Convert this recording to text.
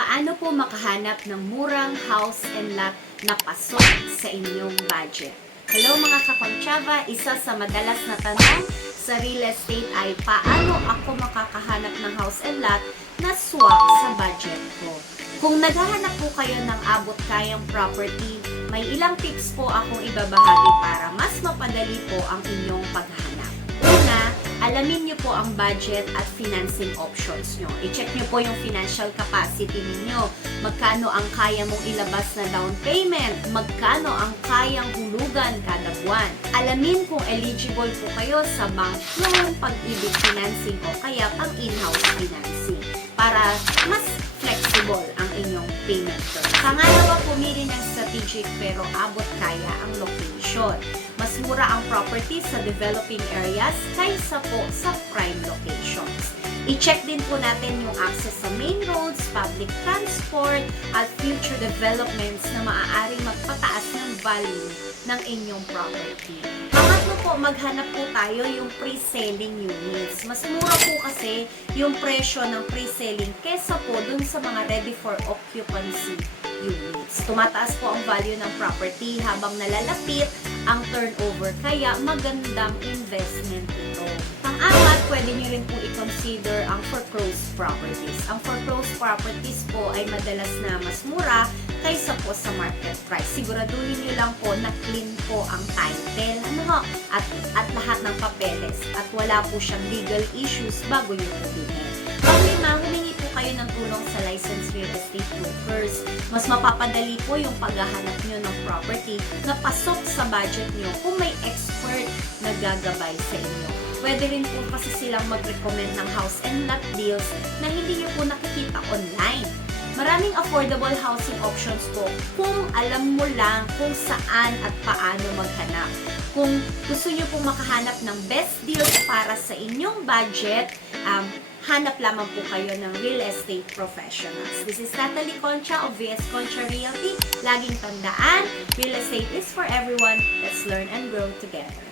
Paano po makahanap ng murang house and lot na pasok sa inyong budget? Hello mga kakonchava, isa sa madalas na tanong sa real estate ay paano ako makakahanap ng house and lot na swak sa budget ko? Kung naghahanap po kayo ng abot kayang property, may ilang tips po akong ibabahagi para mas mapadali po ang inyong paghahanap. Una, alamin nyo po ang budget at financing options nyo. I-check nyo po yung financial capacity ninyo. Magkano ang kaya mong ilabas na down payment? Magkano ang kayang hulugan kada buwan? Alamin kung eligible po kayo sa bank loan, pag-ibig financing o kaya pang in-house financing para mas flexible ang inyong payment terms. Pangalawa, pumili ng strategic pero abot kaya ang location. Mas mura ang property sa developing areas kaysa po sa prime locations. I-check din po natin yung access sa main roads, public transport, at future developments na maaaring magpataas ng value ng inyong property. Pangatlo po, maghanap po tayo yung pre-selling units. Mas mura po kasi yung presyo ng pre-selling kesa po dun sa mga ready for occupancy units. Tumataas po ang value ng property habang nalalapit ang turnover, kaya magandang investment ito. Pang-apat, pwede nyo rin po i-consider ang foreclosed properties. Ang foreclosed properties po ay madalas na mas mura kaysa po sa market price. Siguraduhin nyo lang po na clean po ang title at lahat ng papeles at wala po siyang legal issues bago nyo po bilhin. Pang-lima, humingi po kayo ng tulong sa licensed real estate brokers. Mas mapapadali po yung paghahanap nyo ng property na pasok sa budget nyo kung may expert na gagabay sa inyo. Pwede rin po kasi silang mag-recommend ng house and lot deals na hindi nyo po nakikita online. Maraming affordable housing options po kung alam mo lang kung saan at paano maghanap. Kung gusto nyo pong makahanap ng best deals para sa inyong budget, hanap lamang po kayo ng real estate professionals. This is Natalie Concha of VS Concha Realty. Laging tandaan, real estate is for everyone. Let's learn and grow together.